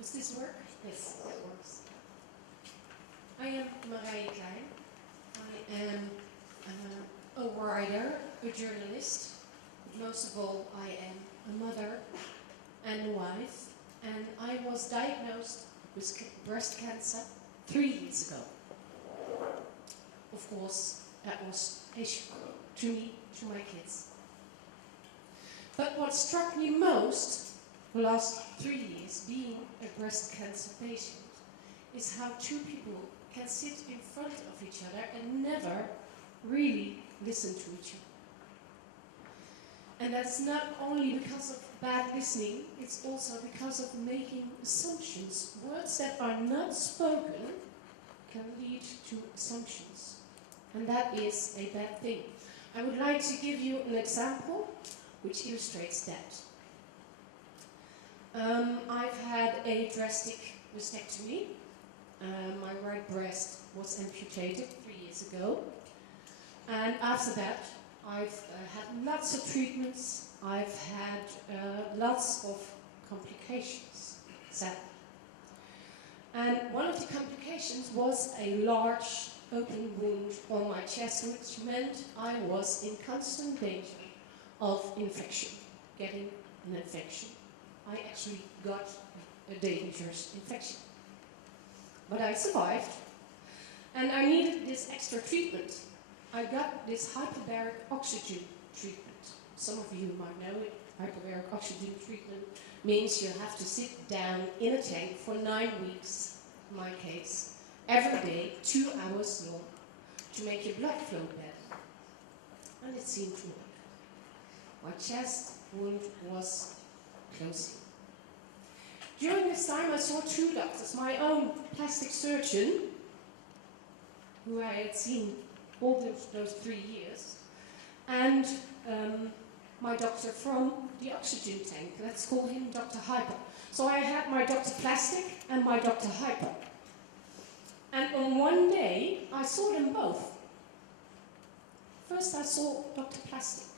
Does this work? Yes, it works. I am Marije Klein. I am a writer, a journalist. Most of all, I am a mother and a wife. And I was diagnosed with breast cancer 3 years ago. Of course, that was a shock to me, to my kids. But what struck me most the last 3 years being a breast cancer patient is how two people can sit in front of each other and never really listen to each other. And that's not only because of bad listening, it's also because of making assumptions. Words that are not spoken can lead to assumptions. And that is a bad thing. I would like to give you an example which illustrates that. I've had a drastic mastectomy. My right breast was amputated 3 years ago. And after that, I've had lots of treatments. I've had lots of complications, sadly. And one of the complications was a large open wound on my chest, which meant I was in constant danger of infection, getting an infection. I actually got a dangerous infection. But I survived, and I needed this extra treatment. I got this hyperbaric oxygen treatment. Some of you might know it. Hyperbaric oxygen treatment means you have to sit down in a tank for 9 weeks, in my case, every day, 2 hours long, to make your blood flow better. And it seemed to work. My chest wound was closing. During this time I saw 2 doctors, my own plastic surgeon, who I had seen all those 3 years, and my doctor from the oxygen tank. Let's call him Dr. Hyper. So I had my Dr. Plastic and my Dr. Hyper. And on one day, I saw them both. First I saw Dr. Plastic.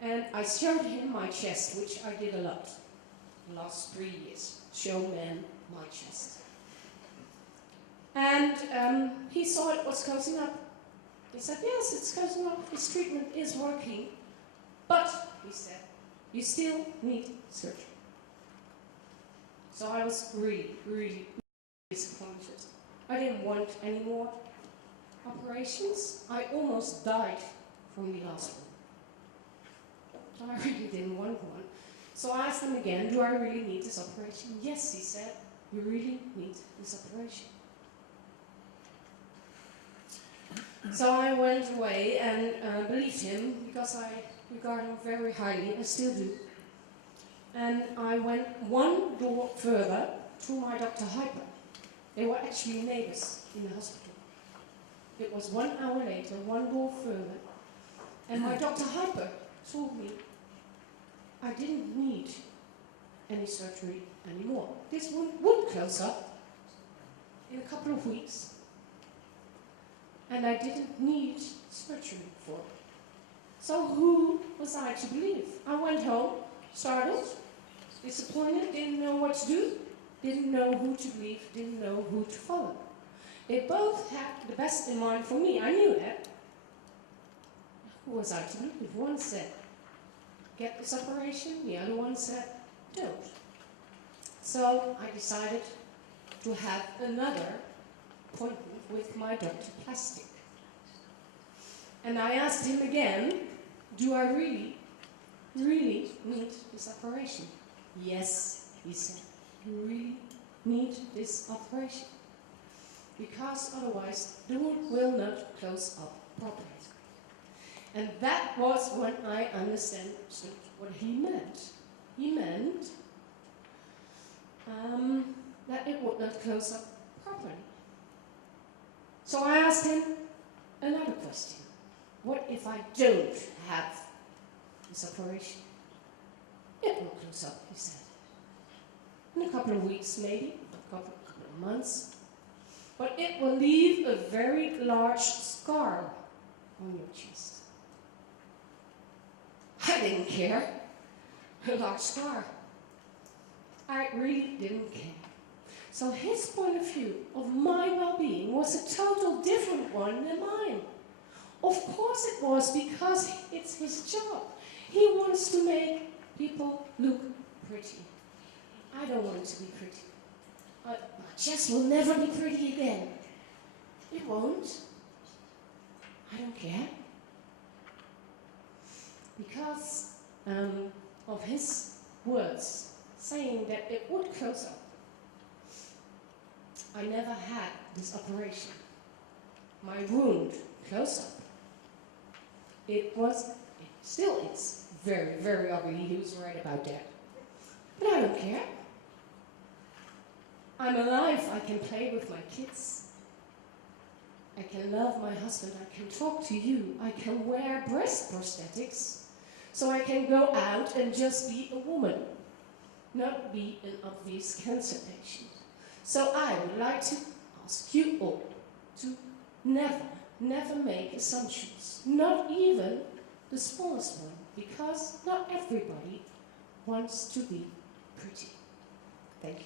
And I showed him my chest, which I did a lot the last 3 years. Show men my chest. And he saw it was closing up. He said, yes, it's closing up. This treatment is working. But, he said, you still need surgery. So I was really, really disappointed. I didn't want any more operations. I almost died from the last one. I really didn't want one. So I asked him again, do I really need this operation? Yes, he said, you really need this operation. So I went away and believed him, because I regard him very highly, I still do. And I went one door further to my Dr. Hyper. They were actually neighbors in the hospital. It was 1 hour later, one door further, and my Dr. Hyper told me I didn't need any surgery anymore. This would close up in a couple of weeks, and I didn't need surgery for it. So who was I to believe? I went home, startled, disappointed, didn't know what to do, didn't know who to believe, didn't know who to follow. They both had the best in mind for me, I knew that. Who was I to believe? One said, get this operation, the other one said, don't. So I decided to have another appointment with my Dr. Plastic. And I asked him again, do I really, really need this operation? Yes, he said, you really need this operation. Because otherwise the wound will not close up properly. And that was when I understood what he meant. He meant that it would not close up properly. So I asked him another question. What if I don't have this operation? It will close up, he said. In a couple of weeks, maybe, a couple of months. But it will leave a very large scar on your chest. I didn't care. A large scar. I really didn't care. So his point of view of my well-being was a total different one than mine. Of course it was, because it's his job. He wants to make people look pretty. I don't want to be pretty. My chest will never be pretty again. It won't. I don't care. Because of his words saying that it would close up. I never had this operation. My wound closed up. It still is very, very ugly. He was right about that. But I don't care. I'm alive. I can play with my kids. I can love my husband. I can talk to you. I can wear breast prosthetics. So I can go out and just be a woman, not be an obvious cancer patient. So I would like to ask you all to never make assumptions, not even the smallest one, because not everybody wants to be pretty. Thank you.